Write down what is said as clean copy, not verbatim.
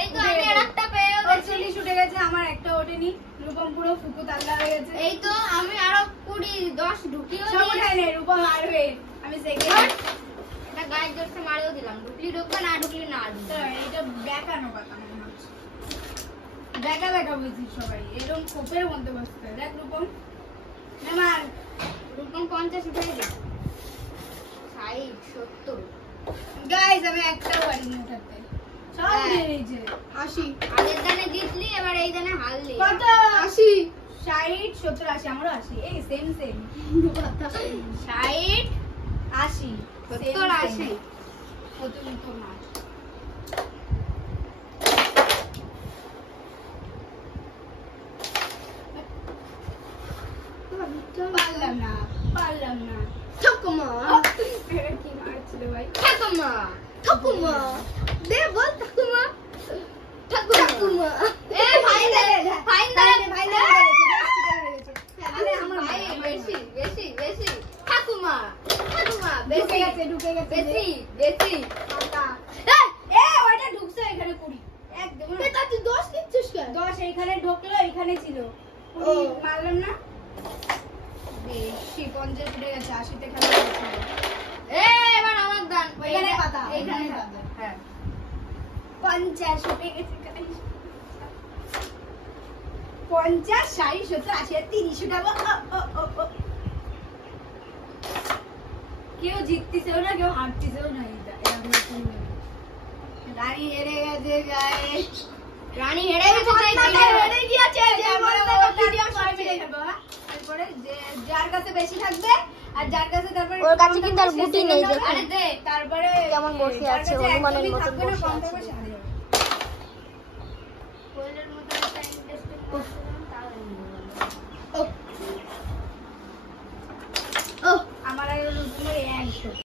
এই তো আমি আরেকটা পেয়ে গেছি। 40 উঠে গেছে, আমার একটা ওঠেনি। রূপম পুরো ফুকু তাল্লা হয়ে গেছে। এই তো আমি আরো 20-10 ঢুকিয়েও সব দিই। উঠাই নে, রূপম মারবে। আমি সেকেন্ড। এটা গায়ে জোরসে মারেও দিলাম। ঢুকলি ঢুকবে, না ঢুকলি না ঢুকবে। তো এইটা দেখানো কথা মনে হচ্ছে। দেখা বুঝি সবাই। এরকম কোপের মধ্যে বসতে হয়। দেখ রূপম। নে মার। রূপম 50 উঠে গেছে। 60, 70। গাইস আমি একটাও পারিনি উঠাতে। সব উঠে নিয়েছে। 80 আগের দানে জিতলি, এবার এই দানে হারলি। কত? 80 60, 70, 80। আমারও 80। এই সেম। 60, 80, 70, 80। কত নিতো না। পারলাম না। ঠাকুমা এটা কি মারছিল ভাই? ঠাকুমা, ঠাকুমা দে বল ঠাকুমা ঠাকুমা এ ফাইনাল, ফাইনাল, ফাইনাল। আরে আমার ভাই ভাই বেশি, বেশি, বেশি। ঠাকুমা, ঠাকুমা, ঢুকে বেশি, গেছে। বেশি, বেশি। এ ওইটা ঢুকছে এখানে 20। একদম এ তা তুই 10 নিচ্ছিস কেন 10 এইখানে ঢুকলো, এইখানে ছিল 20 ও। মারলাম না। বেশি 50 উঠে গেছে, 80 তে খেলা হচ্ছে। এ এবার আমার দান। ওইখানে পাতা, এইখানে ওইখানে পাতা। হ্যাঁ। 50 উঠে গেছে guys। 50, 60, 70, 80, 30 উঠাবো। কেউ জিততেছেও না, কেউ হারতেছেও না। রানী হেরে গেছে গাইস। রানী হেরে গেছে, তাই হেরে গিয়েছে। যে বলতে ভিডিও সবাই মিলে খেলবো। তারপরে যে যার কাছে বেশি থাকবে আর যার কাছে তারপরে ওর কাছে কিন্তু আর গুটি নেই, দেখুন। আরে দে, তারপরে কেমন বসে যার আছে, কাছে হনুমানের একদমই মতন থাকবে না, বসে কম আছে। থাকবে সে হারিয়ে যাবে। কোয়েলের মতো একটা ইন্টারেস্টিং করছিলাম, তাও এমনি হলো। ও আমার আর রুকুমের 100